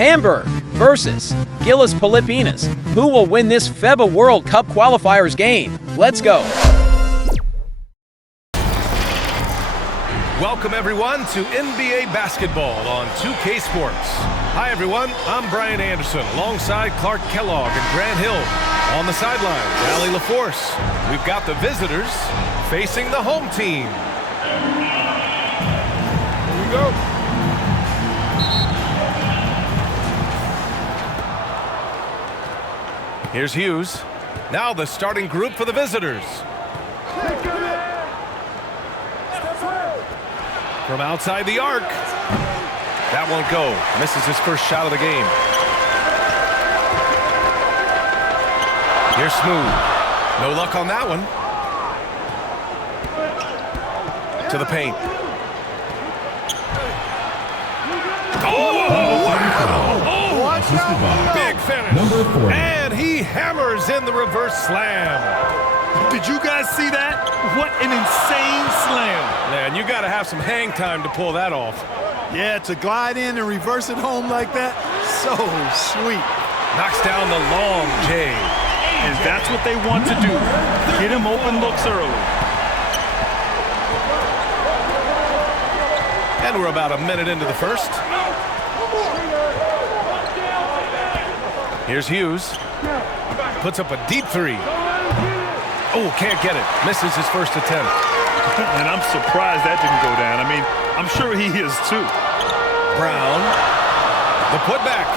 Hamburg versus GILAS Pilipinas. Who will win this FIBA World Cup qualifiers game? Let's go. Welcome everyone to NBA basketball on 2K Sports. Hi everyone, I'm Brian Anderson alongside Clark Kellogg and Grant Hill. On the sidelines, Allie LaForce. We've got the visitors facing the home team. Here we go. Here's Hughes. Now the starting group for the visitors. From outside the arc. That won't go. Misses his first shot of the game. Here's Smooth. No luck on that one. To the paint. Oh, wow. Oh, big finish. And he hammers in the reverse slam. Did you guys see that? What an insane slam. Man, you got to have some hang time to pull that off. Yeah, to glide in and reverse it home like that, so sweet. Knocks down the long J. And that's what they want to do. Get him open looks early. And we're about a minute into the first. Here's Hughes. Puts up a deep three. Oh, can't get it. Misses his first attempt. And I'm surprised that didn't go down. I mean, I'm sure he is too. Brown. The putback.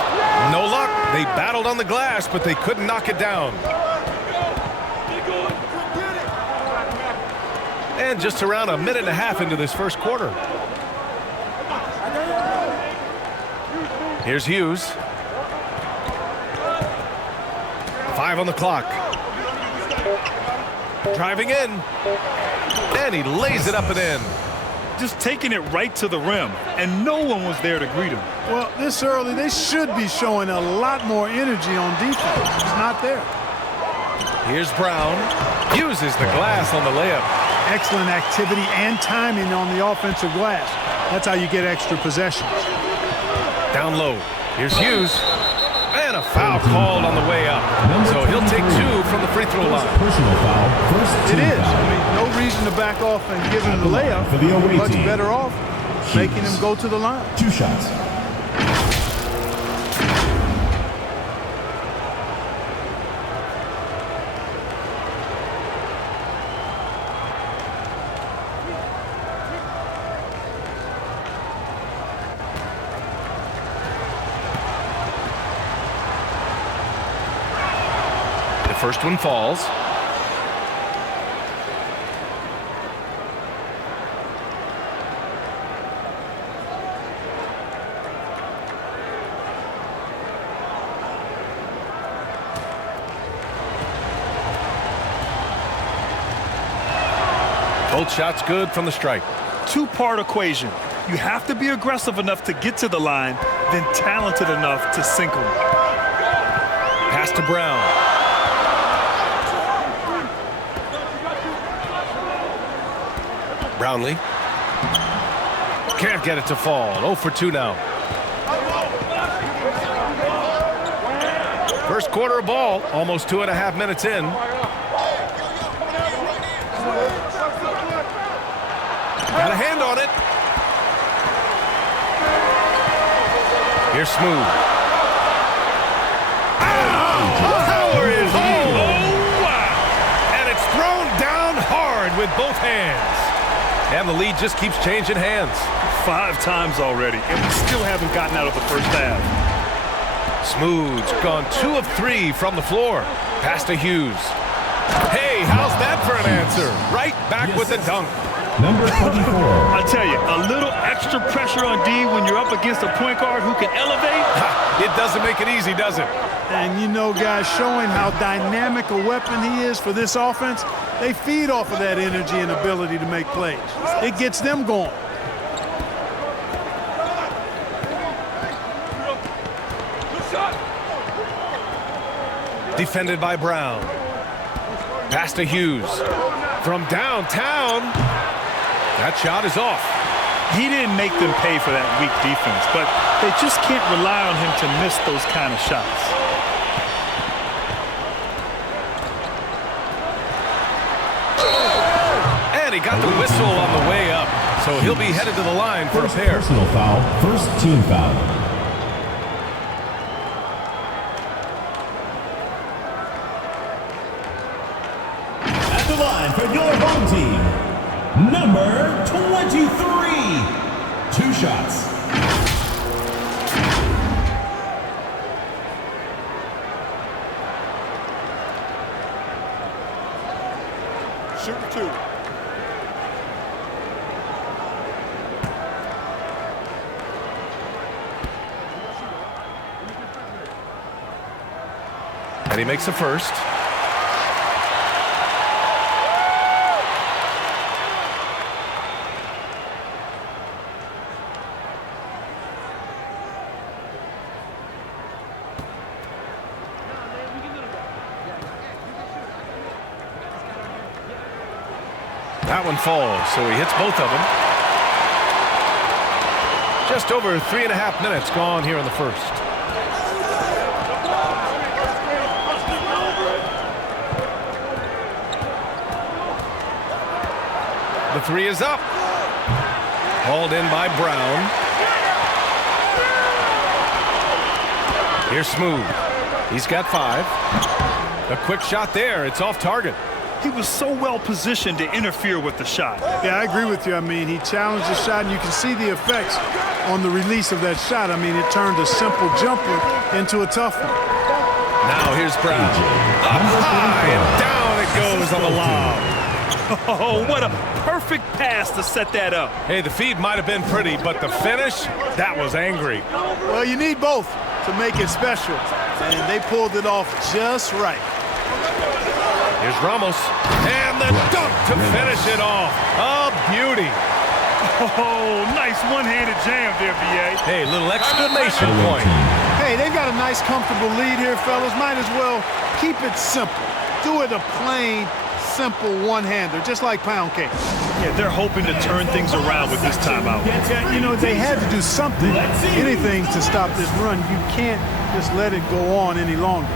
No luck. They battled on the glass, but they couldn't knock it down. And just around a minute and a half into this first quarter. Here's Hughes. 5 on the clock. Driving in. And he lays it up and in. Just taking it right to the rim, and no one was there to greet him. Well, this early, they should be showing a lot more energy on defense. It's not there. Here's Brown. Uses the glass on the layup. Excellent activity and timing on the offensive glass. That's how you get extra possessions. Down low. Here's Hughes. And a foul called on the way up. So he'll take 2 from the free throw line. Personal foul. It is. I mean, no reason to back off and give him the layup. For the away Much team. better off making him go to the line. 2 shots. First one falls. Both shots good from the stripe. Two-part equation. You have to be aggressive enough to get to the line, then talented enough to sink them. Pass to Brown. Brownlee. Can't get it to fall. 0 for 2 now. First quarter of ball. Almost 2.5 minutes in. Got a hand on it. Here's Smooth. Power is home. Oh, wow. And it's thrown down hard with both hands. And the lead just keeps changing hands. 5 times already, and we still haven't gotten out of the first half. Smooth's gone 2 of 3 from the floor. Pass to Hughes. Hey, how's that for an answer? Right back with the dunk. Number 24. I tell you, a little extra pressure on D when you're up against a point guard who can elevate. It doesn't make it easy, does it? And you know, guys, showing how dynamic a weapon he is for this offense, they feed off of that energy and ability to make plays. It gets them going. Defended by Brown. Pass to Hughes. From downtown. That shot is off. He didn't make them pay for that weak defense, but they just can't rely on him to miss those kind of shots. And he got the whistle on the way up, so he'll be headed to the line for a pair. Personal foul, first team foul. At the line for your home team, number 23. 2 shots. Shooter 2. And he makes the first. That one falls, so he hits both of them. Just over 3.5 minutes gone here in the first. The three is up. Hauled in by Brown. Here's Smooth. He's got 5. A quick shot there. It's off target. He was so well positioned to interfere with the shot. Yeah, I agree with you. I mean, he challenged the shot, and you can see the effects on the release of that shot. I mean, it turned a simple jumper into a tough one. Now here's Brown. Up high and down it goes on the lob. Oh, what a perfect pass to set that up. Hey, the feed might have been pretty, but the finish, that was angry. Well, you need both to make it special, and they pulled it off just right. Here's Ramos, and the dunk to finish it off. A beauty. Oh, nice one-handed jam there, B.A. Hey, little exclamation point. Hey, they've got a nice, comfortable lead here, fellas. Might as well keep it simple. Do it a plain, simple one-hander, just like pound cake. Yeah, they're hoping to turn things around with this timeout. Yeah, you know, they had to do something, anything to stop this run. You can't just let it go on any longer.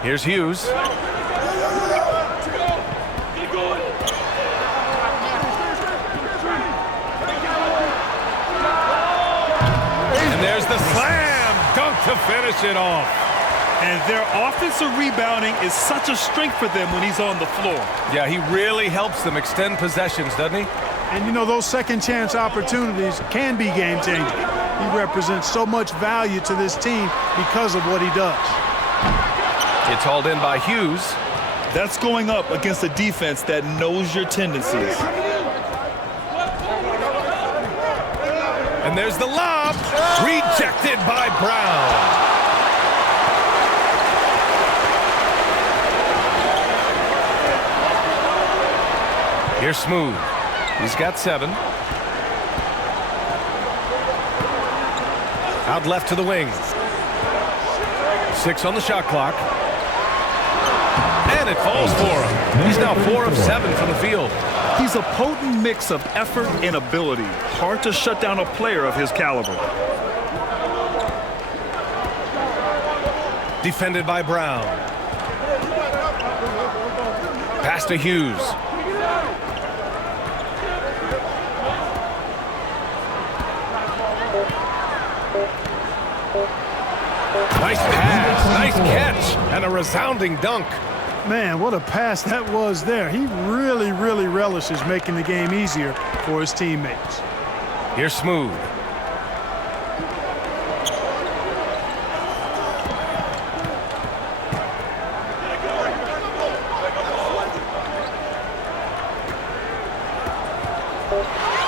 Here's Hughes. And there's the slam dunk to finish it off. And their offensive rebounding is such a strength for them when he's on the floor. Yeah, he really helps them extend possessions, doesn't he? And, you know, those second chance opportunities can be game-changing. He represents so much value to this team because of what he does. It's hauled in by Hughes. That's going up against a defense that knows your tendencies. And there's the lob. Rejected by Brown. Here's Smooth. He's got 7. Out left to the wing. 6 on the shot clock. And it falls for him. He's now 4 of 7 from the field. He's a potent mix of effort and ability. Hard to shut down a player of his caliber. Defended by Brown. Pass to Hughes. Nice pass, nice catch, and a resounding dunk. Man, what a pass that was there. He really relishes making the game easier for his teammates. Here's Smooth.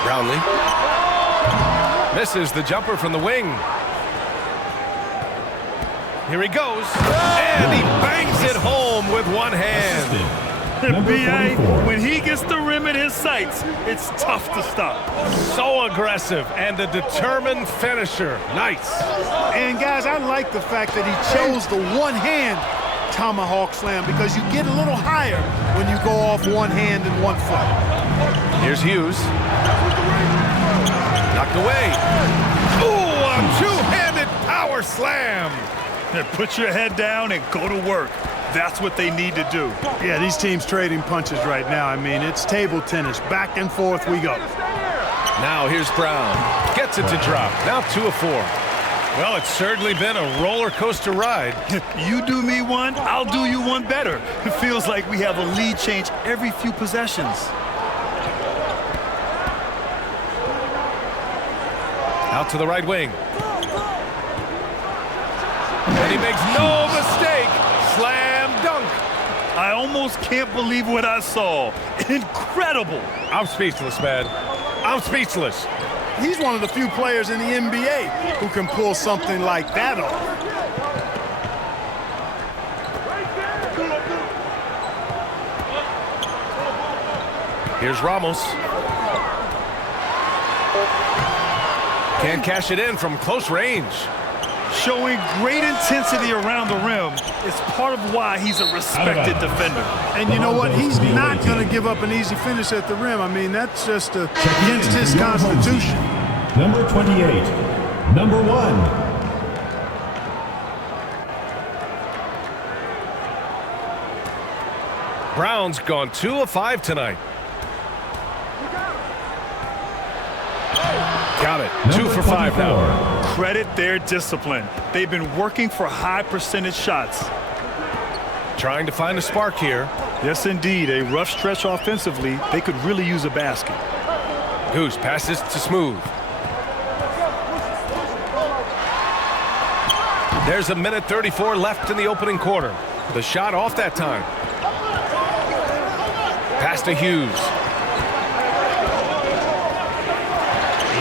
Brownlee. Misses the jumper from the wing. Here he goes, and he bangs it home with one hand. BA, when he gets the rim in his sights, it's tough to stop. So aggressive and a determined finisher. Nice. And guys, I like the fact that he chose the one-hand tomahawk slam because you get a little higher when you go off one hand and one foot. Here's Hughes. Knocked away. Ooh, a two-handed power slam. Put your head down and go to work. That's what they need to do. Yeah, these teams trading punches right now. I mean, it's table tennis. Back and forth we go. Now here's Brown. Gets it to drop. Now 2 of 4. Well, it's certainly been a roller coaster ride. You do me one, I'll do you one better. It feels like we have a lead change every few possessions. Out to the right wing. And he makes no mistake. Slam dunk. I almost can't believe what I saw. Incredible. I'm speechless, man. I'm speechless. He's one of the few players in the NBA who can pull something like that off. Here's Ramos. Can't cash it in from close range. Showing great intensity around the rim is part of why he's a respected defender. And you know what? He's not going to give up an easy finish at the rim. I mean, that's just against his constitution. Number 28, number 1. Brown's gone 2 of 5 tonight. Got it. 2 for 5 now. Credit their discipline. They've been working for high percentage shots. Trying to find a spark here. Yes, indeed. A rough stretch offensively. They could really use a basket. Goose passes to Smooth. There's a minute 34 left in the opening quarter. The shot off that time. Pass to Hughes.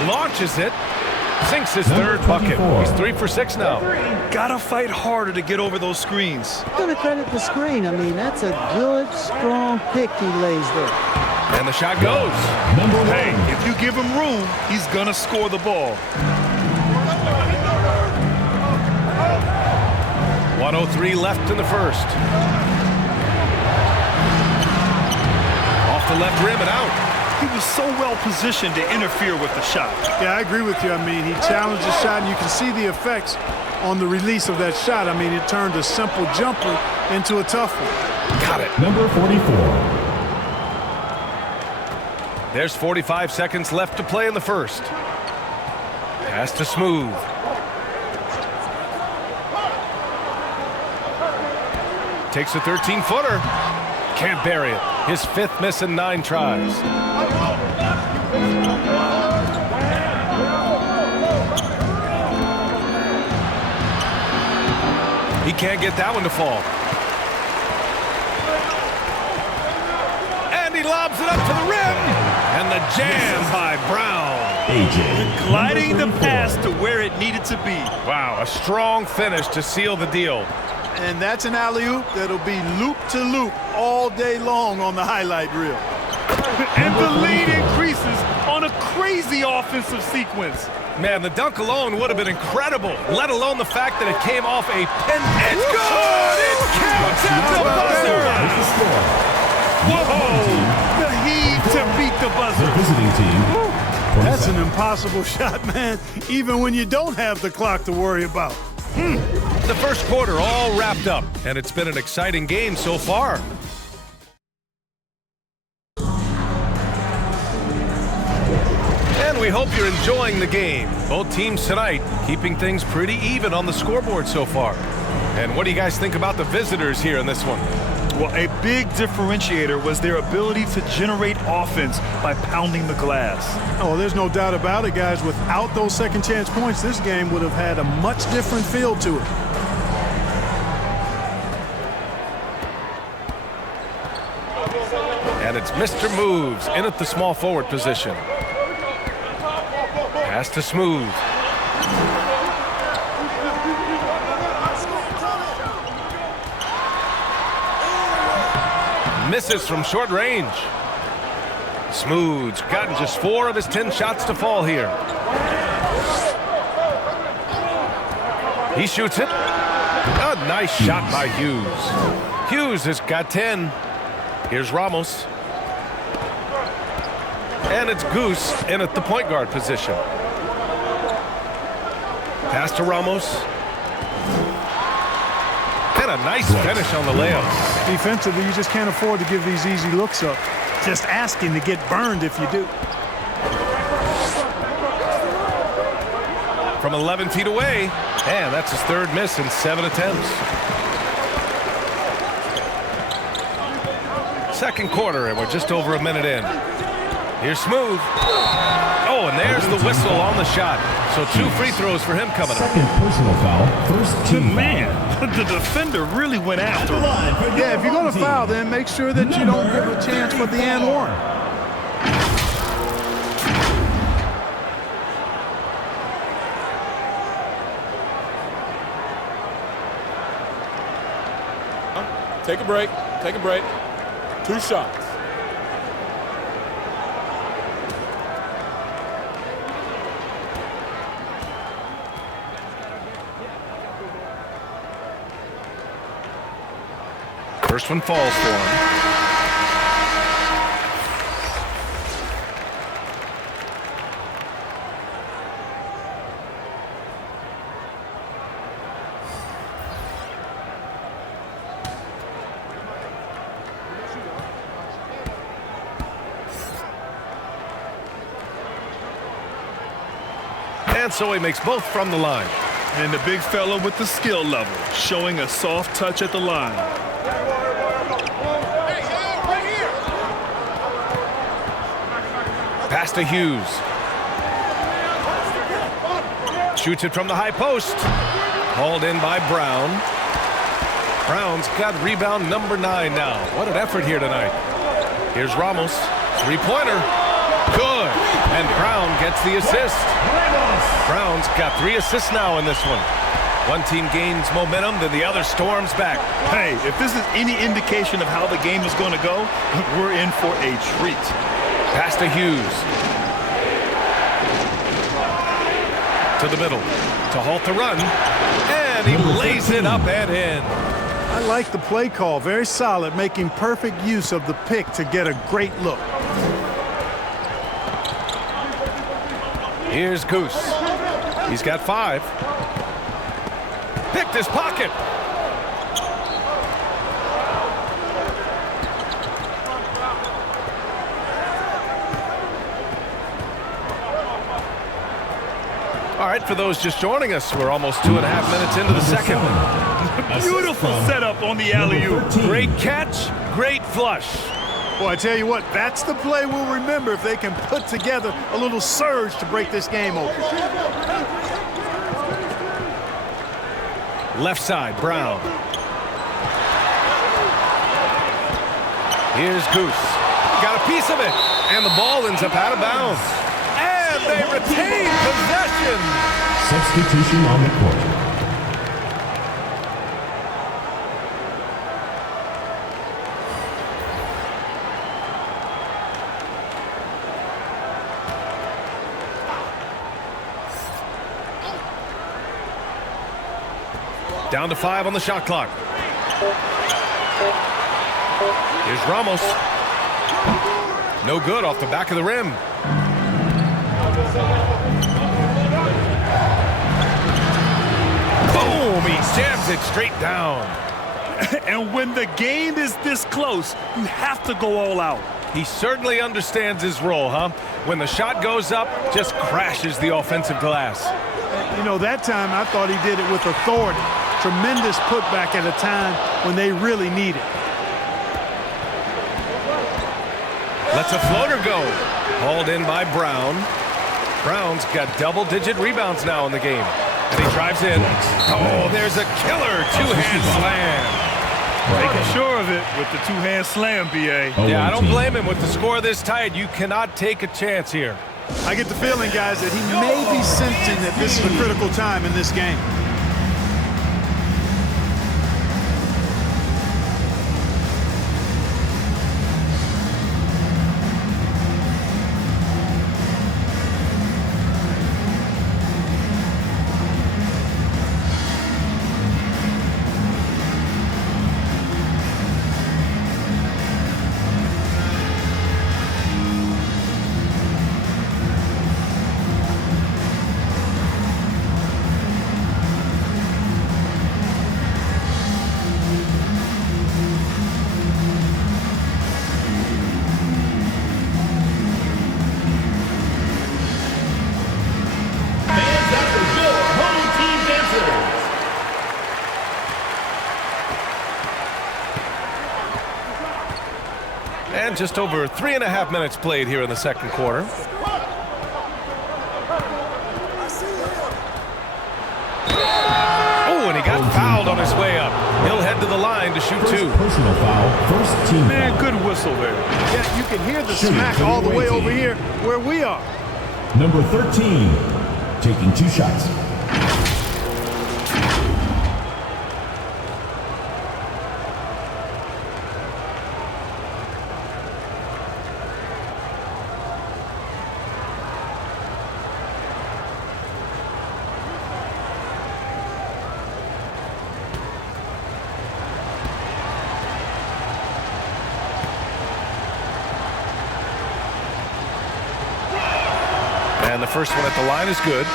Launches it. Sinks his third bucket. He's 3 for 6 now. Gotta fight harder to get over those screens. I'm gonna credit the screen. I mean, that's a good, strong pick he lays there. And the shot goes. Hey, if you give him room, he's gonna score the ball. 1:03 left in the first. Off the left rim and out. He was so well positioned to interfere with the shot. Yeah, I agree with you. I mean, he challenged the shot, and you can see the effects on the release of that shot. I mean, it turned a simple jumper into a tough one. Got it. Number 44. There's 45 seconds left to play in the first. Pass to Smooth. Takes a 13-footer. Can't bury it. His 5th miss in 9 tries. He can't get that one to fall. And he lobs it up to the rim. And the jam by Brown. Gliding the pass to where it needed to be. Wow, a strong finish to seal the deal. And that's an alley-oop that'll be loop-to-loop all day long on the highlight reel. And the lead increases on a crazy offensive sequence. Man, the dunk alone would have been incredible, let alone the fact that it came off a pin. It's good! It counts at the buzzer! Whoa! The heave to beat the The buzzer. visiting team. That's an impossible shot, man, even when you don't have the clock to worry about. The first quarter all wrapped up, and it's been an exciting game so far. And we hope you're enjoying the game. Both teams tonight keeping things pretty even on the scoreboard so far. And what do you guys think about the visitors here in this one? Well, a big differentiator was their ability to generate offense by pounding the glass. Oh, there's no doubt about it, guys. Without those second chance points, this game would have had a much different feel to it. And it's Mr. Moves in at the small forward position. Pass to Smooth. Misses from short range. Smooth's gotten just 4 of his 10 shots to fall here. He shoots it. A nice shot by Hughes. Hughes has got 10. Here's Ramos. And it's Goose in at the point guard position. Pass to Ramos. And a nice finish on the layup. Defensively, you just can't afford to give these easy looks up. Just asking to get burned if you do. From 11 feet away. And that's his 3rd miss in 7 attempts. Second quarter, and we're just over a minute in. Here's Smooth. Oh, and there's the whistle on the shot. So 2 free throws for him coming up. Second personal foul. First team Man, the defender really went after him. Yeah, if you're going to foul, then make sure that you don't give a chance for the and one. Take a break. Take a break. 2 shots. First one falls for him. And so he makes both from the line. And the big fella with the skill level, showing a soft touch at the line. Pass to Hughes. Shoots it from the high post. Hauled in by Brown. Brown's got rebound number 9 now. What an effort here tonight. Here's Ramos. 3-pointer. Good. And Brown gets the assist. Brown's got 3 assists now in this one. One team gains momentum, then the other storms back. Hey, if this is any indication of how the game is going to go, we're in for a treat. Pass to Hughes. To the middle. To halt the run. And he lays it up and in. I like the play call. Very solid, making perfect use of the pick to get a great look. Here's Goose. He's got 5. Picked his pocket. All right, for those just joining us, we're almost 2.5 minutes into the second. Beautiful setup on the alley-oop. Great catch, great flush. Well, I tell you what, that's the play we'll remember if they can put together a little surge to break this game open. Left side, Brown. Here's Goose. Got a piece of it, and the ball ends up out of bounds. And they retain possession. Substitution on the court. Down to 5 on the shot clock. Here's Ramos. No good off the back of the rim. Boom! He jams it straight down. And when the game is this close, you have to go all out. He certainly understands his role, huh? When the shot goes up, just crashes the offensive glass. You know, that time I thought he did it with authority. Tremendous putback at a time when they really need it. Lets a floater go. Hauled in by Brown. Brown's got double-digit rebounds now in the game. And he drives in. Oh, there's a killer two-hand slam. Making sure of it with the two-hand slam, BA. Yeah, I don't blame him with the score this tight. You cannot take a chance here. I get the feeling, guys, that he may be sensing that this is a critical time in this game. And just over 3.5 minutes played here in the second quarter. Oh, and he got fouled on his way up. He'll head to the line to shoot two. Personal foul, first team Man, foul. good whistle there. Yeah, you can hear the smack all the way over here where we are. Number 13, taking 2 shots. And the first one at the line is good.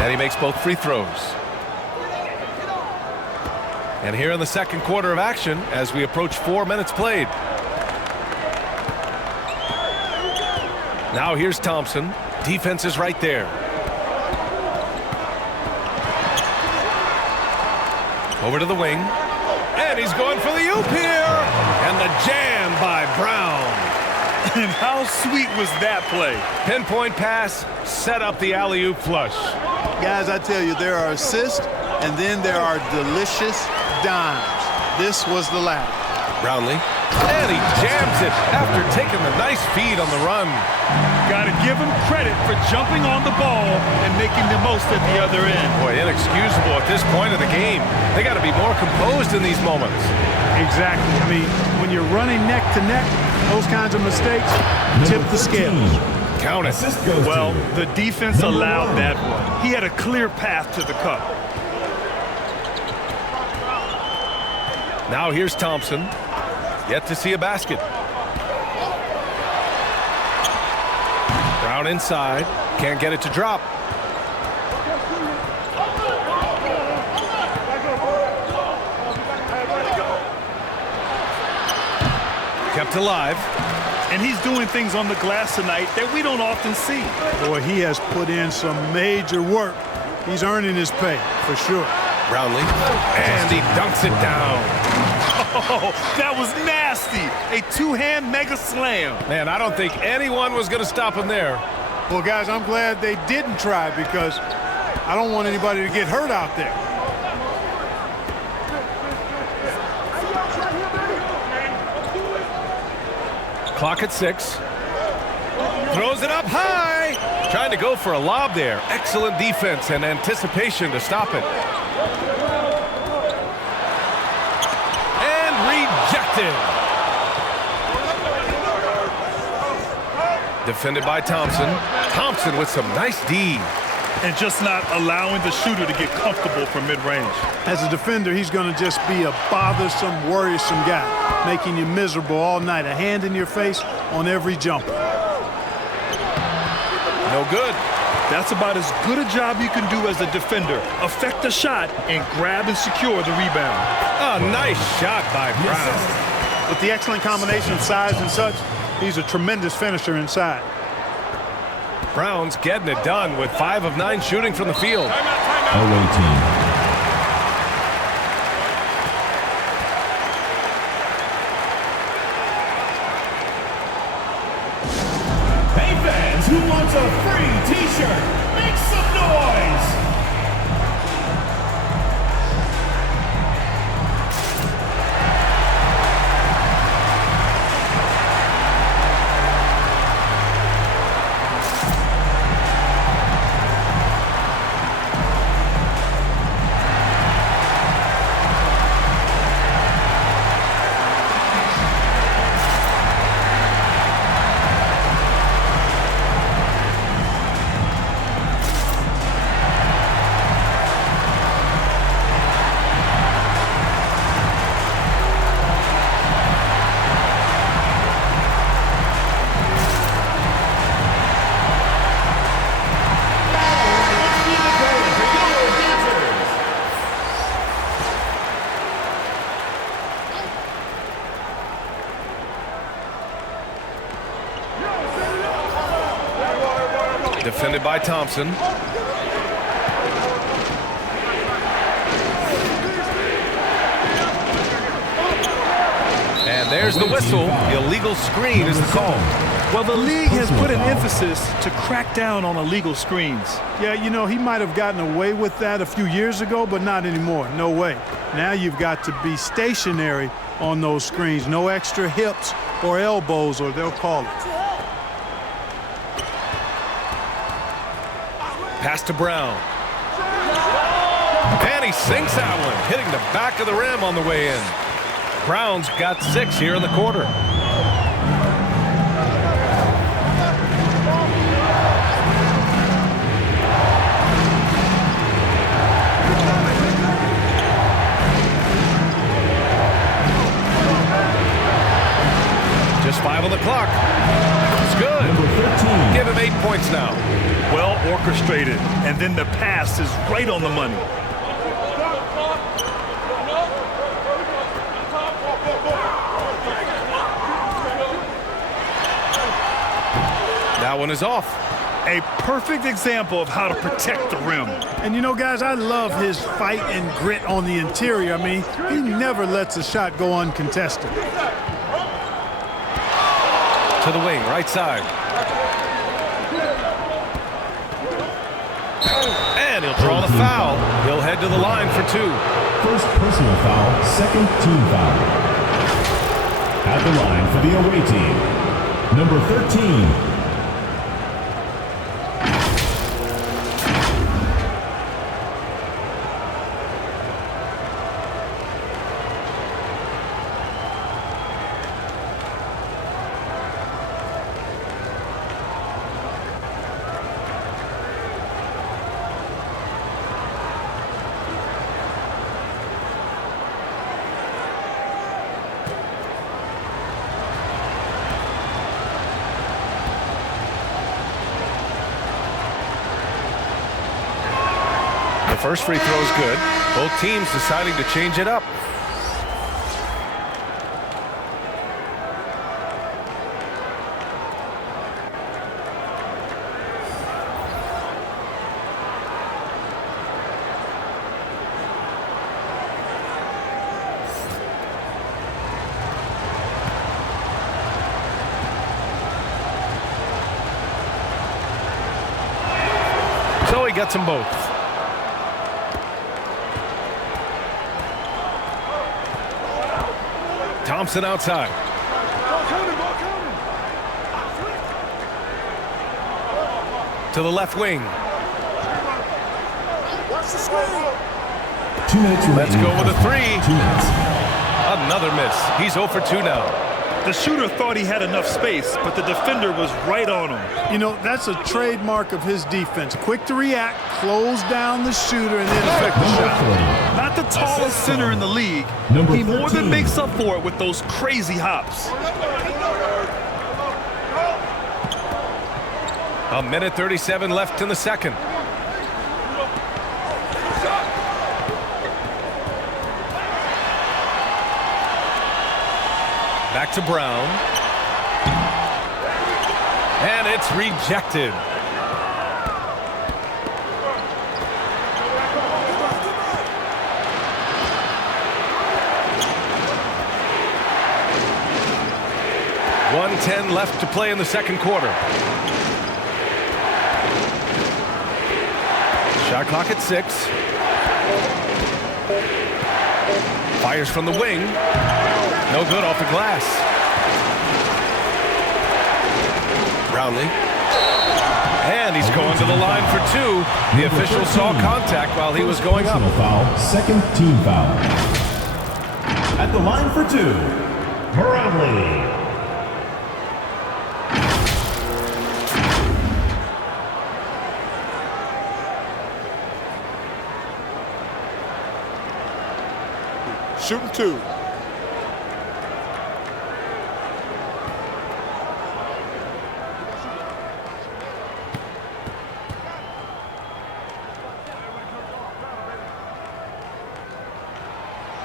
And he makes both free throws. And here in the second quarter of action, as we approach 4 minutes played. Now here's Thompson. Defense is right there. Over to the wing. And he's going for the oop here. And the jam by Brown. And how sweet was that play? Pinpoint pass, set up the alley-oop flush. Guys, I tell you, there are assists, and then there are delicious dimes. This was the latter. Brownlee. And he jams it after taking the nice feed on the run. Got to give him credit for jumping on the ball and making the most at the other end. Boy, inexcusable at this point of the game. They got to be more composed in these moments. Exactly. I mean, when you're running neck to neck, those kinds of mistakes tip the scales. Count it. Well, the defense allowed that one. He had a clear path to the cup. Now here's Thompson. Yet to see a basket. Brown inside. Can't get it to drop. Kept alive. And he's doing things on the glass tonight that we don't often see. Boy, he has put in some major work. He's earning his pay, for sure. Brownlee. And he dunks it down. Oh, that was nasty. A two-hand mega slam. Man, I don't think anyone was going to stop him there. Well, guys, I'm glad they didn't try because I don't want anybody to get hurt out there. Clock at 6. Throws it up high. Trying to go for a lob there. Excellent defense and anticipation to stop it. And rejected. Defended by Thompson. Thompson with some nice D. And just not allowing the shooter to get comfortable from mid-range. As a defender, he's going to just be a bothersome, worrisome guy, making you miserable all night. A hand in your face on every jumper. No good. That's about as good a job you can do as a defender. Affect the shot and grab and secure the rebound. A nice shot by Brown. With the excellent combination of size and such, he's a tremendous finisher inside. Brown's getting it done with 5 of 9 shooting from the field. Away team. Hey fans, who wants a free t-shirt? Make some noise! Defended by Thompson. And there's the whistle. Illegal screen is the call. Well, the league has put an emphasis to crack down on illegal screens. Yeah, you know, he might have gotten away with that a few years ago, but not anymore. No way. Now you've got to be stationary on those screens. No extra hips or elbows, or they'll call it. Pass to Brown. And he sinks that one, hitting the back of the rim on the way in. Brown's got 6 here in the quarter. Just 5 on the clock. It's good. Give him 8 points now. Well orchestrated, and then the pass is right on the money. That one is off. A perfect example of how to protect the rim. And you know, guys, I love his fight and grit on the interior. I mean, he never lets a shot go uncontested. To the wing, right side. And he'll draw the foul. He'll head to the line for 2. First personal foul, second team foul. At the line for the away team, number 13. First free throw is good. Both teams deciding to change it up. So he gets them both. Thompson outside. to the left wing. 2 minutes remaining. Let's go with a 3. 2 minutes. Another miss. He's 0 for 2 now. The shooter thought he had enough space, but the defender was right on him. You know, that's a trademark of his defense. Quick to react, close down the shooter, and then affect the shot. Not the tallest center in the league. He more than makes up for it with those crazy hops. A minute 37 left in the second. Back to Brown. And it's rejected. .110 left to play in the second quarter. Shot clock at 6. Fires from the wing. No good off the glass. Brownlee. And he's going to the line for 2. The official saw contact while he was going up. Foul, second team foul. At the line for 2, Brownlee. Shooting 2.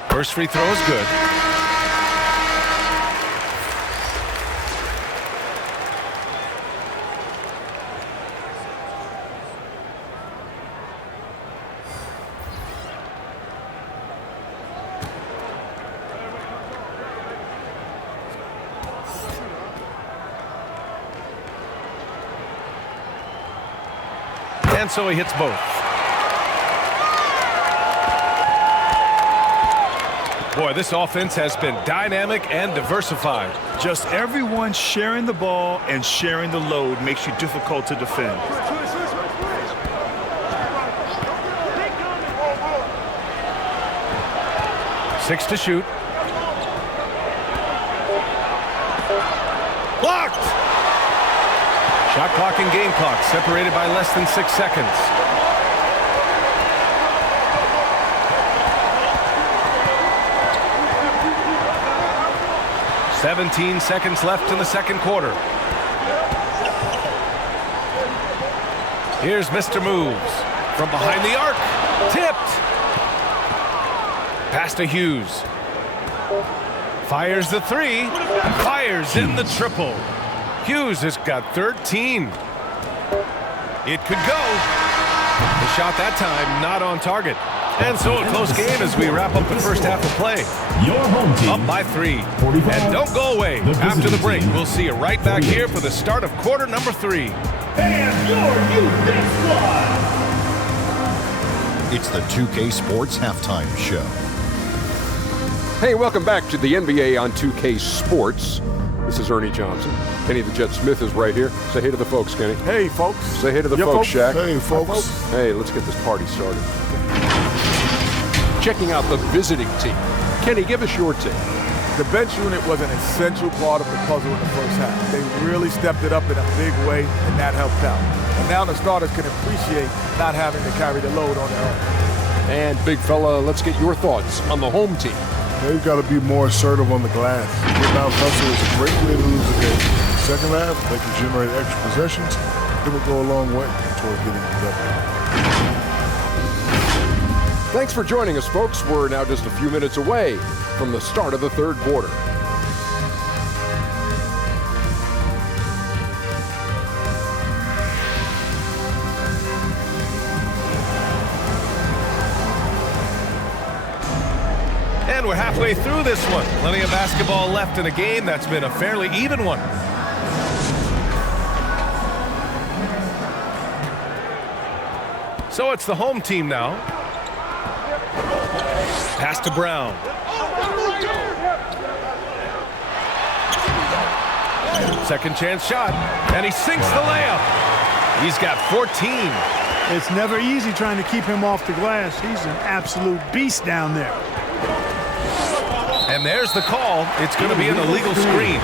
First free throw is good. And so he hits both. Boy, this offense has been dynamic and diversified. Just everyone sharing the ball and sharing the load makes you difficult to defend. Six to shoot. Blocked! Shot clock and game clock separated by less than 6 seconds. "17 seconds left in the second quarter. Here's Mr. Moves from behind the arc. Tipped. Pass to Hughes. Fires the 3. Fires in the triple. Hughes has got 13. It could go. The shot that time not on target. And so a close game as we wrap up the first half of play. Your home team. Up by 3. And don't go away. After the break, we'll see you right back here for the start of quarter number 3. And your youth squad. It's the 2K Sports Halftime Show. Hey, welcome back to the NBA on 2K Sports. This is Ernie Johnson. Kenny the Jet Smith is right here. Say hey to the folks, Kenny. Hey, folks. Say hey to the folks, Shaq. Hey, folks. Hey, let's get this party started. Checking out the visiting team. Kenny, give us your take. The bench unit was an essential part of the puzzle in the first half. They really stepped it up in a big way, and that helped out. And now the starters can appreciate not having to carry the load on their own. And big fella, let's get your thoughts on the home team. They've got to be more assertive on the glass. Getting out hustle is a great way to lose the game. Second half, they can generate extra possessions. It will go a long way toward getting the W. Thanks for joining us, folks. We're now just a few minutes away from the start of the third quarter. And we're halfway through this one. Plenty of basketball left in a game that's been a fairly even one. So it's the home team now. Pass to Brown. Second chance shot, and he sinks the layup. He's got 14. It's never easy trying to keep him off the glass. He's an absolute beast down there. And there's the call. It's going to be an illegal screen.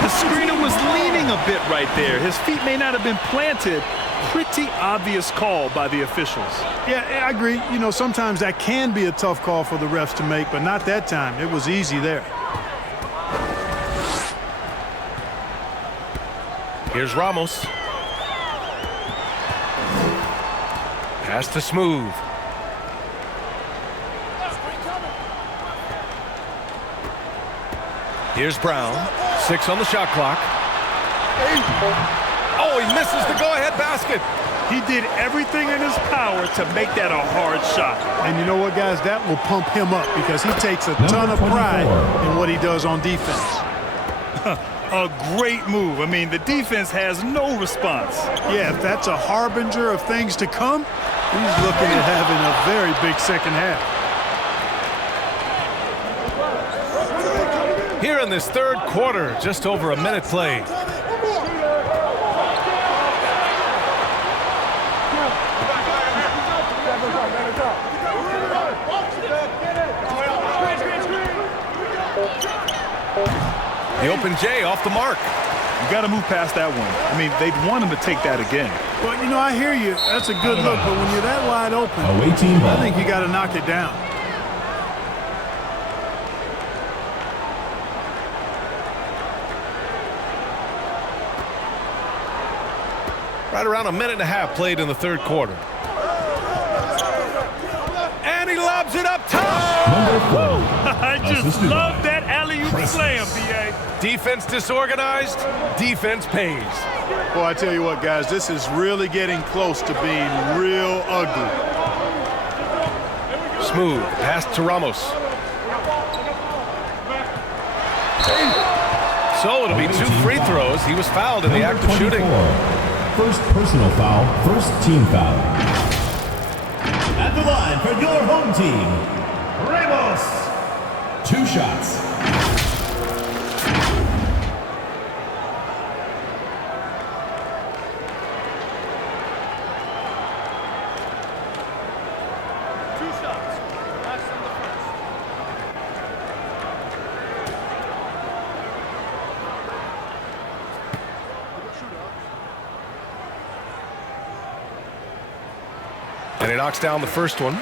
The screener was leaning a bit right there. His feet may not have been planted. Pretty obvious call by the officials. Yeah, I agree. You know, sometimes that can be a tough call for the refs to make, but not that time. It was easy there. Here's Ramos. Pass to Smooth. Here's Brown. 6 on the shot clock. Oh, he misses the go-ahead basket. He did everything in his power to make that a hard shot. And you know what, guys? That will pump him up because he takes a ton of pride in what he does on defense. A great move. I mean, the defense has no response. Yeah, if that's a harbinger of things to come, he's looking at having a very big second half. Here in this third quarter, just over a minute played. The open J off the mark. You got to move past that one. I mean, they'd want him to take that again. Well, you know, I hear you. That's a good look, but when you're that wide open, I think you got to knock it down. Right around a minute and a half played in the third quarter. And he lobs it up top. I just love that alley-oop slam, B.A. Defense disorganized, defense pays. Well, I tell you what, guys, this is really getting close to being real ugly. Smooth, pass to Ramos. So it'll be 2 free throws. He was fouled in the act of shooting. First personal foul, first team foul. At the line for your home team, Ramos. 2 shots. And he knocks down the first one.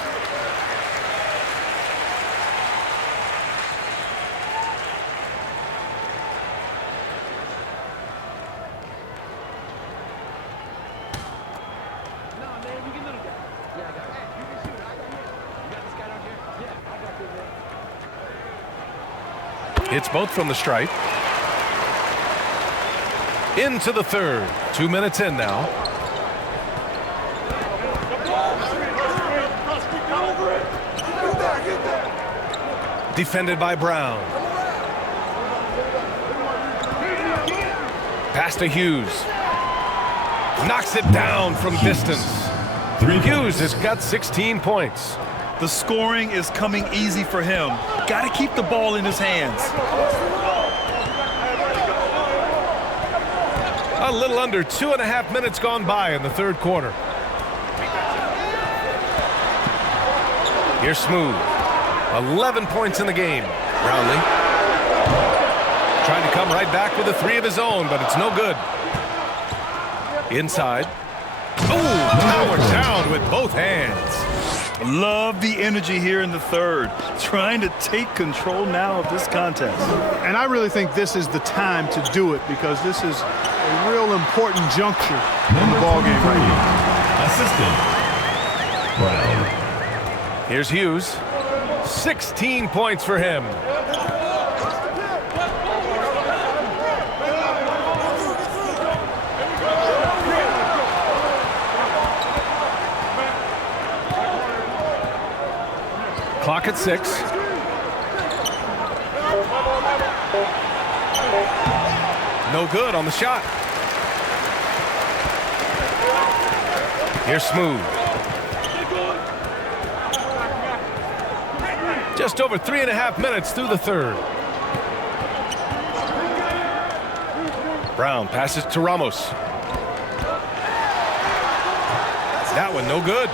Hits both from the stripe. Into the third. 2 minutes in now. Defended by Brown. Pass to Hughes. Knocks it down from distance. Hughes has got 16 points. The scoring is coming easy for him. Got to keep the ball in his hands. A little under 2.5 minutes gone by in the third quarter. Here's Smooth. 11 points in the game. Brownlee trying to come right back with a 3 of his own, but it's no good. Inside. Oh, power down with both hands. Love the energy here in the third. Trying to take control now of this contest. And I really think this is the time to do it because this is a real important juncture in the ballgame right now. Assistant Brown. Here's Hughes. 16 points for him. Clock at 6. No good on the shot. Here's Smooth. Just over 3.5 minutes through the third. Brown passes to Ramos. That one no good.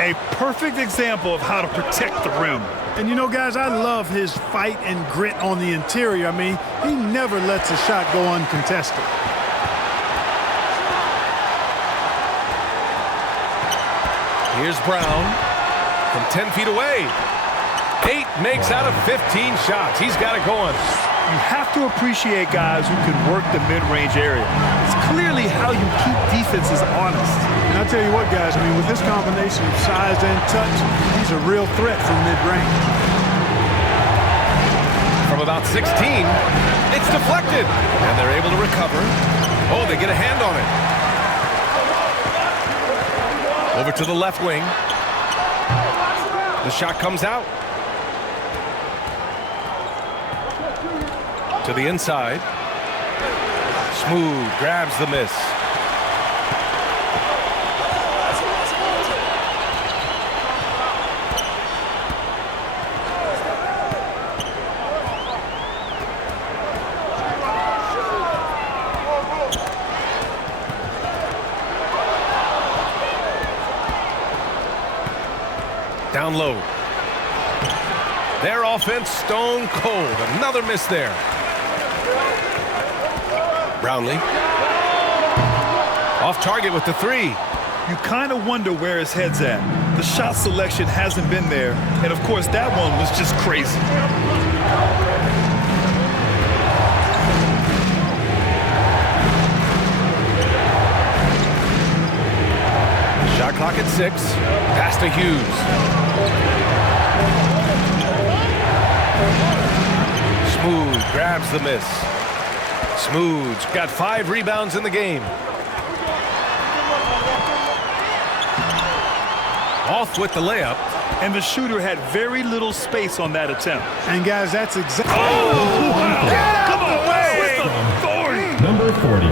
A perfect example of how to protect the rim. And you know, guys, I love his fight and grit on the interior. I mean, he never lets a shot go uncontested. Here's Brown from 10 feet away. 8 makes out of 15 shots. He's got it going. You have to appreciate guys who can work the mid-range area. It's clearly how you keep defenses honest. And I'll tell you what, guys, I mean, with this combination of size and touch, he's a real threat from mid-range. From about 16, it's deflected, and they're able to recover. Oh, they get a hand on it. Over to the left wing. The shot comes out. To the inside. Smooth, grabs the miss. Down low. Their offense stone cold. Another miss there. Brownlee. Off target with the 3. You kind of wonder where his head's at. The shot selection hasn't been there. And, of course, that one was just crazy. Shot clock at 6. Pass to Hughes. Smooth grabs the miss. Smooth's got 5 rebounds in the game. Off with the layup. And the shooter had very little space on that attempt. And, guys, that's exactly... Oh, wow. Come on, with authority. Number 40.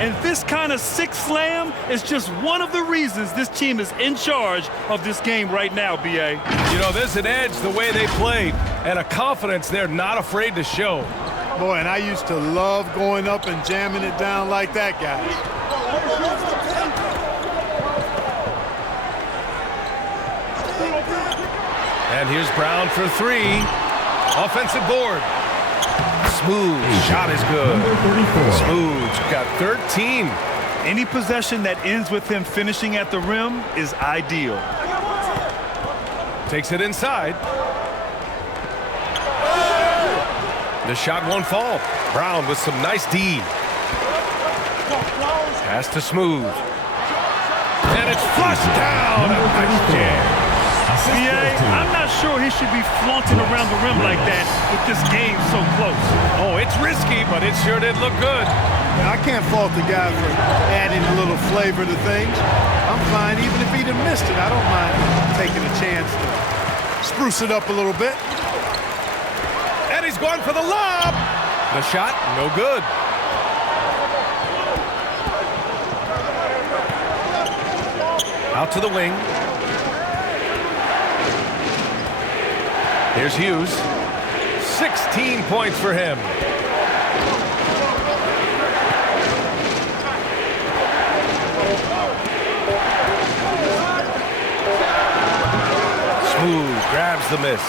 And this kind of sick slam is just one of the reasons this team is in charge of this game right now, B.A. You know, there's an edge the way they played and a confidence they're not afraid to show. Boy, and I used to love going up and jamming it down like that, guys. And here's Brown for 3. Offensive board. Smooth shot is good. Smooth's got 13. Any possession that ends with him finishing at the rim is ideal. Takes it inside. The shot won't fall. Brown with some nice D. Pass to Smooth. And it's flushed down. A nice jam. BA, I'm not sure he should be flaunting around the rim like that with this game so close. Oh, it's risky, but it sure did look good. I can't fault the guy for adding a little flavor to things. I'm fine, even if he'd have missed it. I don't mind taking a chance to spruce it up a little bit. And he's going for the lob. The shot, no good. Out to the wing. Here's Hughes. 16 points for him. Smooth grabs the miss.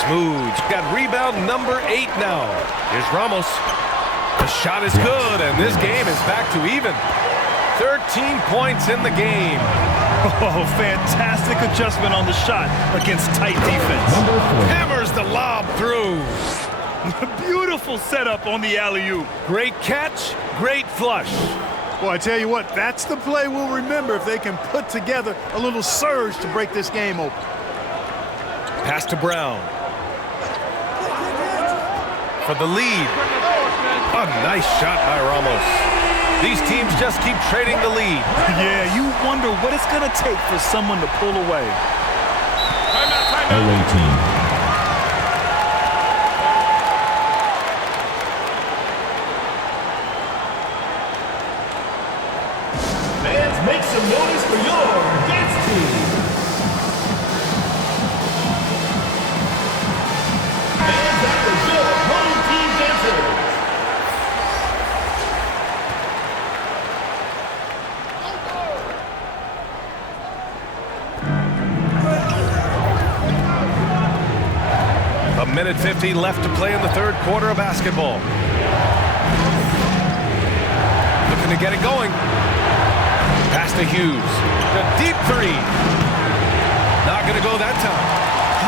Smooth's got rebound number 8 now. Here's Ramos. The shot is good, and this game is back to even. 13 points in the game. Oh, fantastic adjustment on the shot against tight defense. Hammers the lob through. Beautiful setup on the alley-oop. Great catch, great flush. Well, I tell you what, that's the play we'll remember if they can put together a little surge to break this game open. Pass to Brown. For the lead. A nice shot by Ramos. These teams just keep trading the lead. Yeah, you wonder what it's going to take for someone to pull away. Away team. Fans, make some noise for your dance team. Fans, that was your home team dancers. 1:50 left to play in the third quarter of basketball. Looking to get it going. Pass to Hughes. The deep three. Not going to go that time.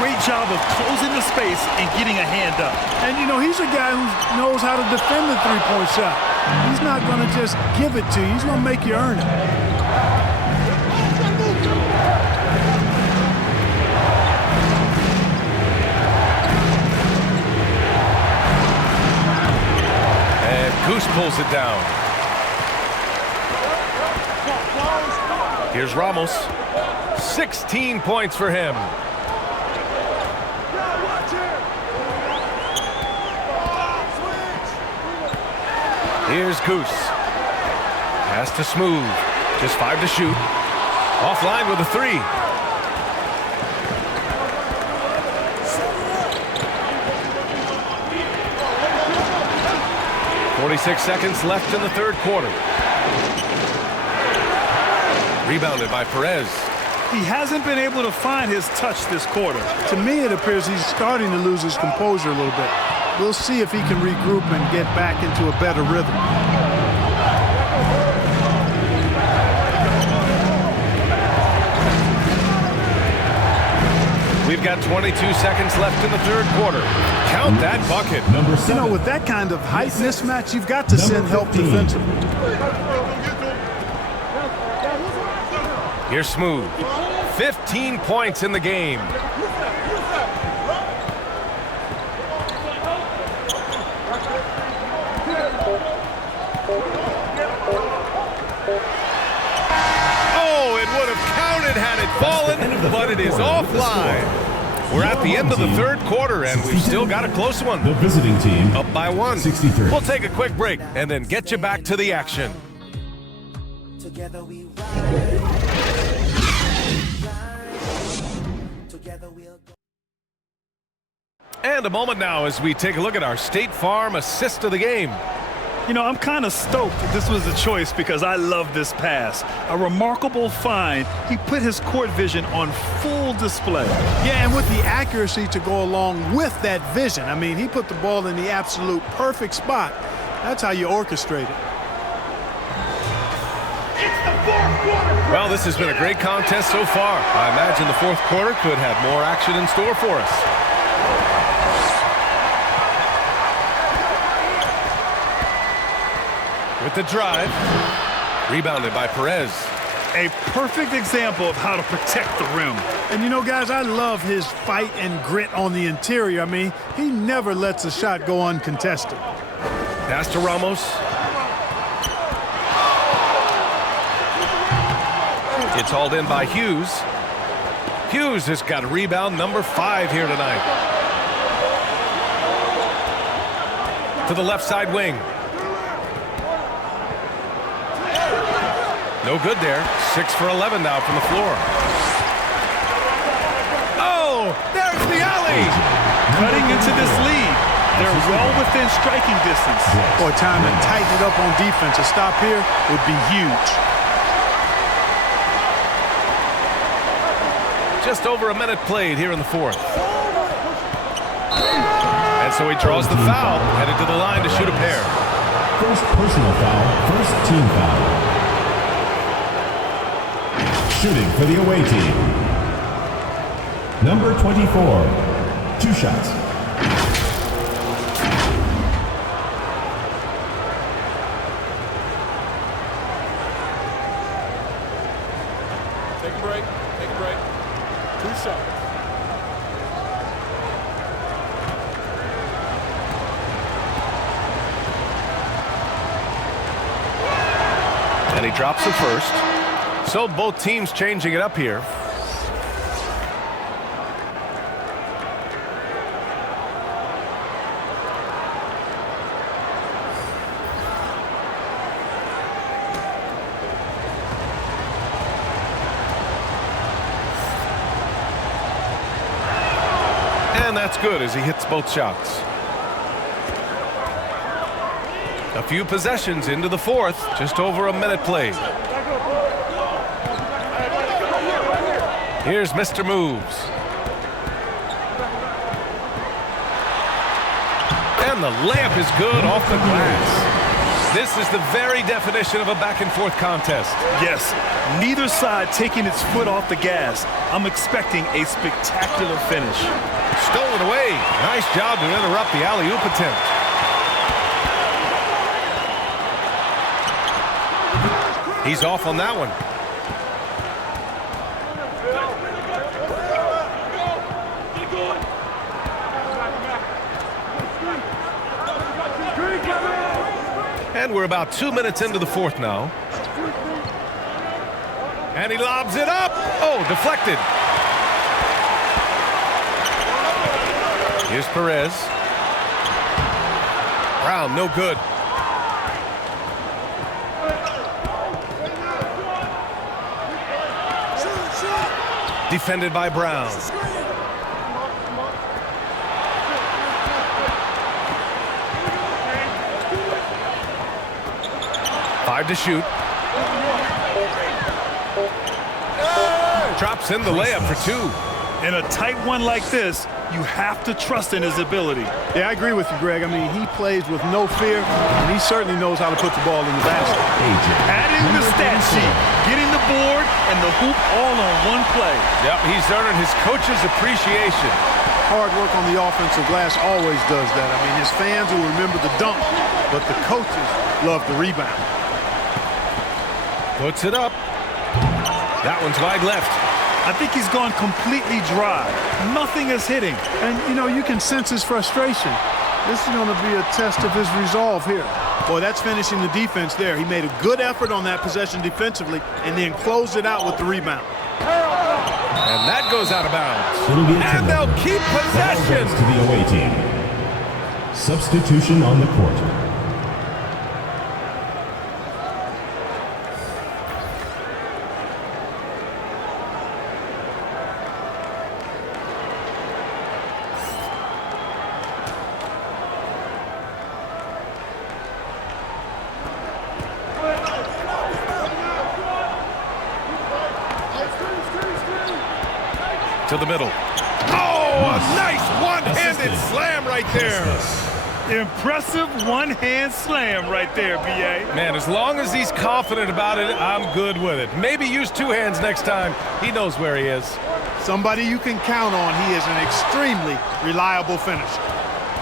Great job of closing the space and getting a hand up. And, you know, he's a guy who knows how to defend the three-point shot. He's not going to just give it to you. He's going to make you earn it. And Goose pulls it down. Here's Ramos. 16 points for him. Here's Goose. Pass to Smooth. Just 5 to shoot. Offline with a 3. .46 seconds left in the third quarter. Rebounded by Perez. He hasn't been able to find his touch this quarter. To me, it appears he's starting to lose his composure a little bit. We'll see if he can regroup and get back into a better rhythm. We've got 22 seconds left in the third quarter. Count that bucket. You know, with that kind of height mismatch, you've got to send help defensively. Here's Smooth. 15 points in the game. Oh, it would have counted had it fallen, but it is offline. We're at the end of the third quarter, and we've still got a close one. The visiting team Up by 1. 63. We'll take a quick break and then get you back to the action. Together we And a moment now as we take a look at our State Farm assist of the game. You know, I'm kind of stoked this was a choice because I love this pass. A remarkable find. He put his court vision on full display. Yeah, and with the accuracy to go along with that vision. I mean, he put the ball in the absolute perfect spot. That's how you orchestrate it. Well, this has been a great contest so far. I imagine the fourth quarter could have more action in store for us. With the drive, rebounded by Perez. A perfect example of how to protect the rim. And you know, guys, I love his fight and grit on the interior. I mean, he never lets a shot go uncontested. Pass to Ramos. It's hauled in by Hughes. Hughes has got rebound number 5 here tonight. To the left side wing. No good there. 6 for 11 now from the floor. Oh, there's the alley. Cutting into this lead. They're well within striking distance. Boy, time to tighten it up on defense. A stop here would be huge. Just over a minute played here in the fourth. And so he draws the foul, headed to the line to shoot a pair. First personal foul, first team foul. Shooting for the away team. Number 24, 2 shots. Take a break. 2 shots. And he drops the first. So both teams changing it up here. And that's good as he hits both shots. A few possessions into the fourth, just over a minute played. Here's Mr. Moves. And the layup is good off the glass. This is the very definition of a back-and-forth contest. Yes, neither side taking its foot off the gas. I'm expecting a spectacular finish. Stolen away. Nice job to interrupt the alley-oop attempt. He's off on that one. And we're about 2 minutes into the fourth now. And he lobs it up. Oh, deflected. Here's Perez. Brown, no good. Defended by Brown. Five to shoot. Drops in the layup for two. In a tight one like this, you have to trust in his ability. Yeah, I agree with you, Greg. I mean, he plays with no fear, and he certainly knows how to put the ball in the basket. Adding the stat sheet, getting the board, and the hoop all on one play. Yep, he's earning his coach's appreciation. Hard work on the offensive glass always does that. I mean, his fans will remember the dunk, but the coaches love the rebound. Puts it up. That one's wide left. I think he's gone completely dry. Nothing is hitting. And, you know, you can sense his frustration. This is going to be a test of his resolve here. Boy, that's finishing the defense there. He made a good effort on that possession defensively and then closed it out with the rebound. And that goes out of bounds. And they'll keep possession. To the away team. Substitution on the court. To the middle. Oh, a nice one-handed slam right there. Impressive one-hand slam right there, B.A. Man, as long as he's confident about it, I'm good with it. Maybe use two hands next time. He knows where he is. Somebody you can count on. He is an extremely reliable finisher.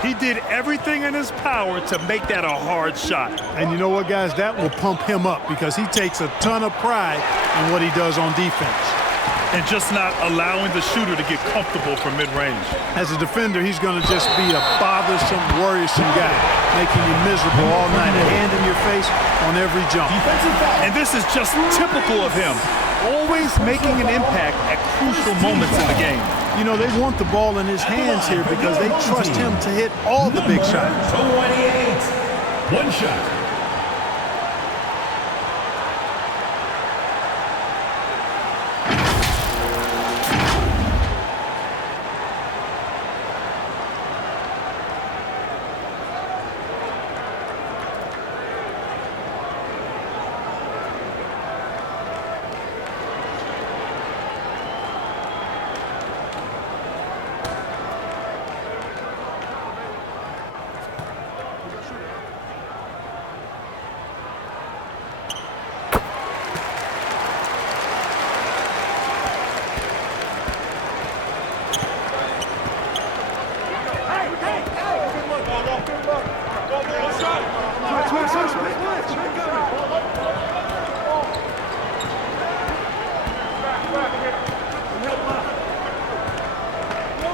He did everything in his power to make that a hard shot. And you know what, guys? That will pump him up because he takes a ton of pride in what he does on defense. And just not allowing the shooter to get comfortable from mid-range. As a defender, he's going to just be a bothersome, worrisome guy, making you miserable all night, a hand in your face on every jump. And this is just typical of him, always making an impact at crucial moments in the game. You know, they want the ball in his hands here because they trust him to hit all the big shots. 28. One shot.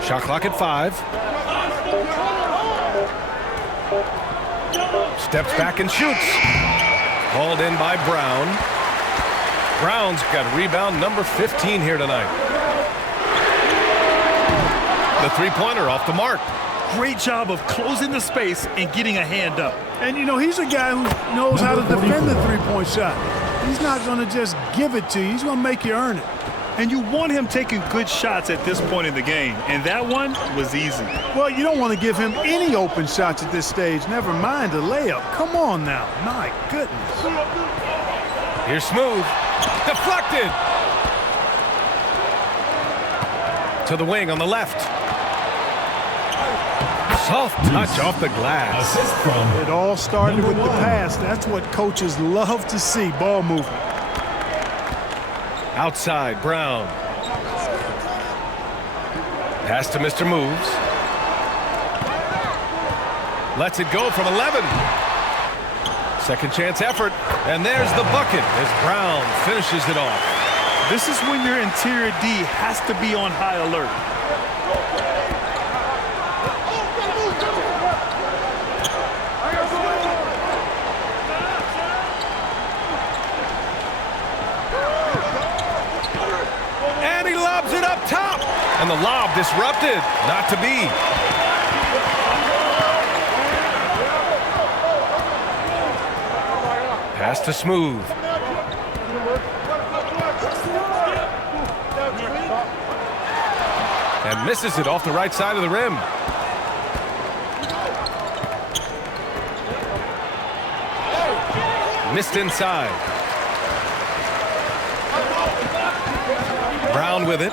Shot clock at 5. Steps back and shoots. Called in by Brown. Brown's got rebound number 15 here tonight. The three-pointer off the mark. Great job of closing the space and getting a hand up. And, you know, he's a guy who knows how to defend the three-point shot. He's not going to just give it to you. He's going to make you earn it. And you want him taking good shots at this point in the game. And that one was easy. Well, you don't want to give him any open shots at this stage. Never mind a layup. Come on now. My goodness. Here's Smooth. Deflected. To the wing on the left. Soft touch off the glass. Assist from It all started with the pass. That's what coaches love to see, ball movement. Outside, Brown. Pass to Mr. Moves. Lets it go from 11. Second chance effort. And there's the bucket as Brown finishes it off. This is when your interior D has to be on high alert. And he lobs it up top. And the lob disrupted. Not to be. Pass to Smooth. And misses it off the right side of the rim. Missed inside. Brown with it.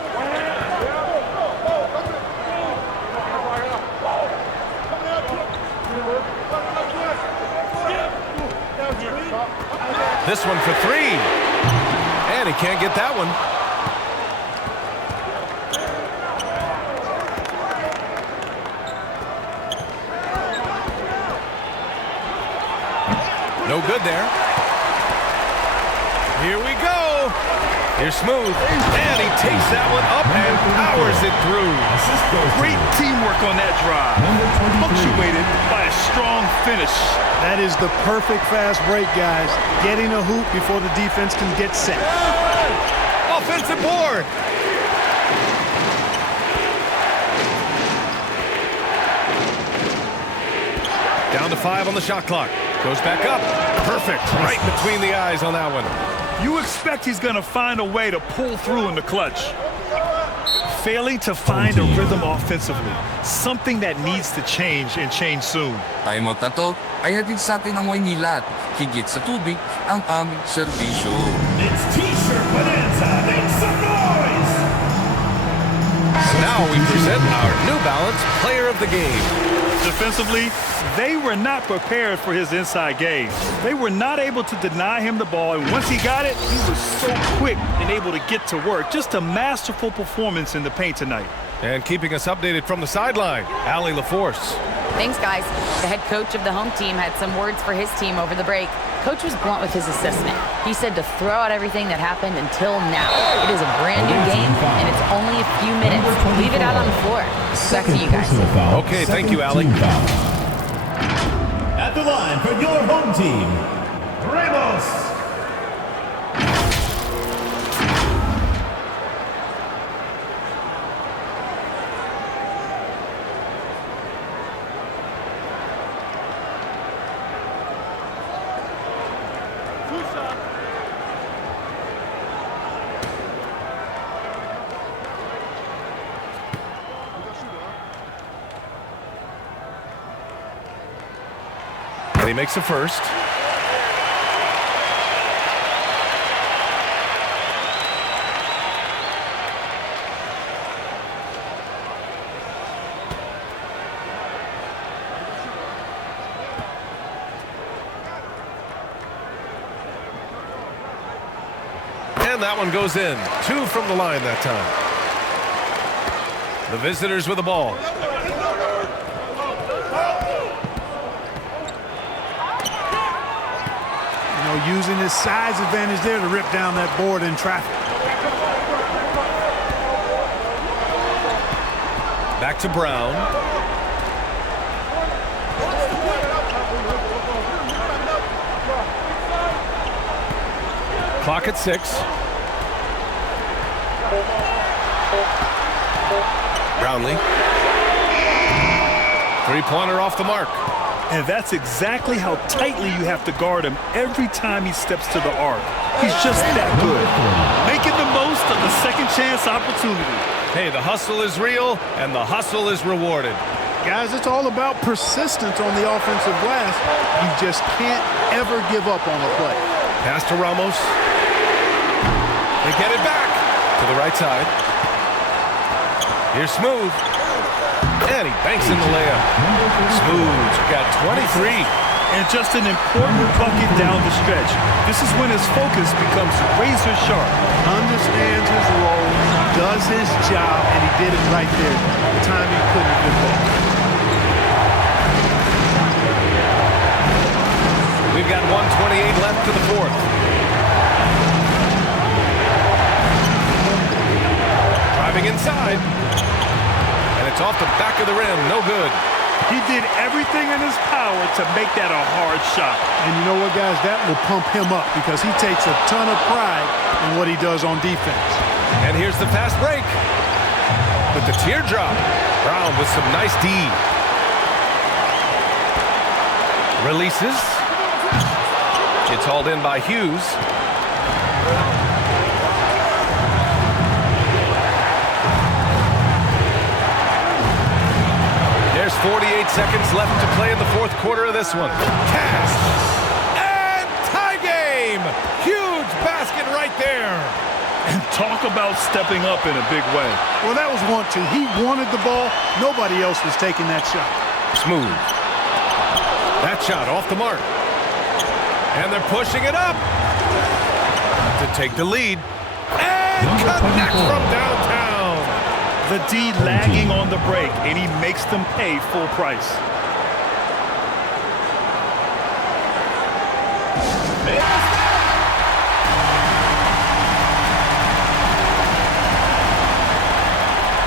This one for three. And he can't get that one. No good there. Here we go. Here's Smooth. And he takes that one up and powers it through. Great teamwork on that drive. Punctuated by a strong finish. That is the perfect fast break, guys. Getting a hoop before the defense can get set. Offensive board. Down to 5 on the shot clock. Goes back up. Perfect. Right between the eyes on that one. You expect he's going to find a way to pull through in the clutch. Failing to find a rhythm offensively. Something that needs to change and change soon. Timeout na to ay hatid sa atin ng Maynila at higit sa tubig ang aming serbisyo. It's T-shirt Bonanza. Make some noise! And now we present our New Balance Player of the Game. Defensively, they were not prepared for his inside game. They were not able to deny him the ball, and once he got it, he was so quick and able to get to work. Just a masterful performance in the paint tonight. And keeping us updated from the sideline, Allie LaForce. Thanks, guys. The head coach of the home team had some words for his team over the break. Coach was blunt with his assessment. He said to throw out everything that happened until now. It is a brand new game, and it's only a few minutes. Leave it out on the floor. Back to you guys. Okay, thank you, Allie. At the line for your home team, Ramos. And he makes the first. And that one goes in. 2 from the line that time. The visitors with the ball. Using his size advantage there to rip down that board in traffic. Back to Brown. Clock at 6. Brownlee. Three-pointer off the mark. And that's exactly how tightly you have to guard him every time he steps to the arc. He's just that good. Making the most of the second chance opportunity. Hey, the hustle is real, and the hustle is rewarded. Guys, it's all about persistence on the offensive glass. You just can't ever give up on a play. Pass to Ramos. They get it back to the right side. Here's Smooth. And he banks in the layup. Smooth, got 23. And just an important bucket down the stretch. This is when his focus becomes razor sharp. Understands his role, does his job, and he did it right there. The time he couldn't have been better. We've got 1:28 left to the fourth. Driving inside. And it's off the back of the rim. No good. He did everything in his power to make that a hard shot. And you know what, guys? That will pump him up because he takes a ton of pride in what he does on defense. And here's the fast break. With the teardrop. Brown with some nice D. Releases. It's hauled in by Hughes. There's 48 seconds left to play in the fourth quarter of this one. Cash! And tie game! Huge basket right there! And talk about stepping up in a big way. Well, that was 1-2. He wanted the ball. Nobody else was taking that shot. Smooth. That shot off the mark. And they're pushing it up to take the lead. And connect from downtown. The D lagging on the break, and he makes them pay full price.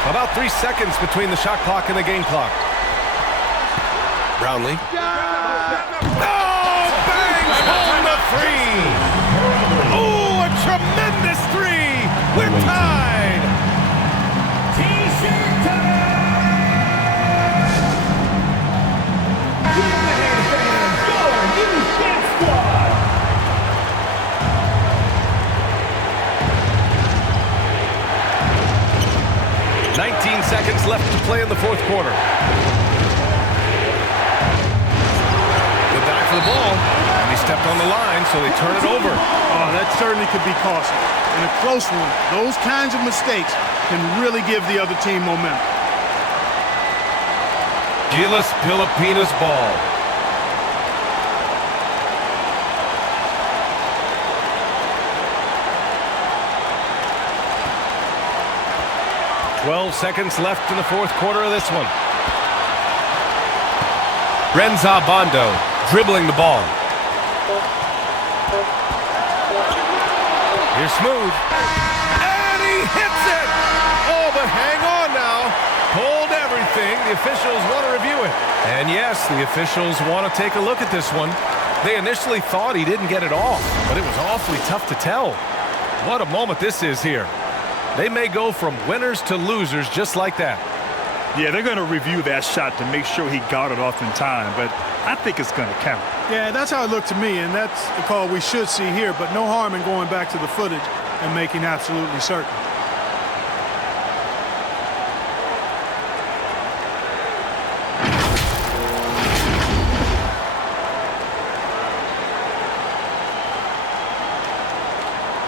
About 3 seconds between the shot clock and the game clock. Brownlee. Oh, bangs home the three. Oh, a tremendous three. We're tied. T-shirt time! Give the hand fans your new Kid Squad! 19 seconds left to play in the fourth quarter. Good dive for the ball, and he stepped on the line, so they turn it over. Oh, that certainly could be costly. In a close one, those kinds of mistakes can really give the other team momentum. GILAS Pilipinas ball. .12 seconds left in the fourth quarter of this one. Renza Bondo dribbling the ball. Here's Smooth. And he hits it! Oh, but hang on now. Hold everything. The officials want to review it. And yes, the officials want to take a look at this one. They initially thought he didn't get it off, but it was awfully tough to tell. What a moment this is here. They may go from winners to losers just like that. Yeah, they're going to review that shot to make sure he got it off in time, but I think it's going to count. Yeah, that's how it looked to me, and that's the call we should see here, but no harm in going back to the footage and making absolutely certain.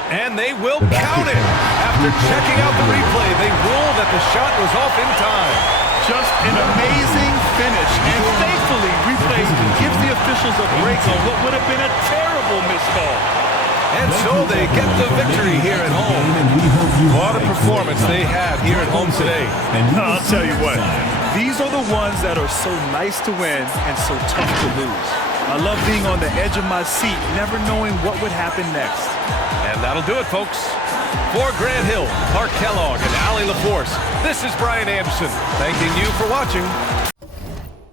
And they will count it. After checking out the replay, they rule that the shot was off in time. Just an amazing finish. And thankfully, replay gives the officials a break on what would have been a terrible missed call. And so they get the victory here at home. What a performance they had here at home today. I'll tell you what, these are the ones that are so nice to win and so tough to lose. I love being on the edge of my seat, never knowing what would happen next. And that'll do it, folks. For Grant Hill, Clark Kellogg, and Allie LaForce, this is Brian Anderson, thanking you for watching.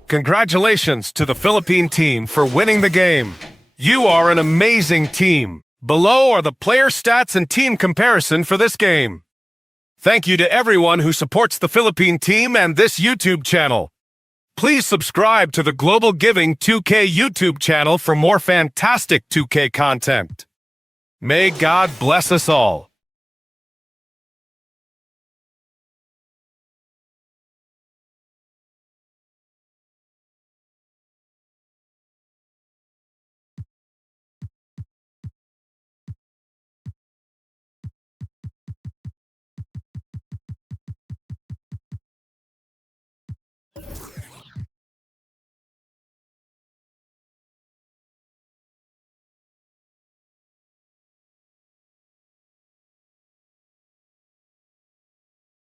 Congratulations to the Philippine team for winning the game. You are an amazing team. Below are the player stats and team comparison for this game. Thank you to everyone who supports the Philippine team and this YouTube channel. Please subscribe to the Global Giving 2K YouTube channel for more fantastic 2K content. May God bless us all.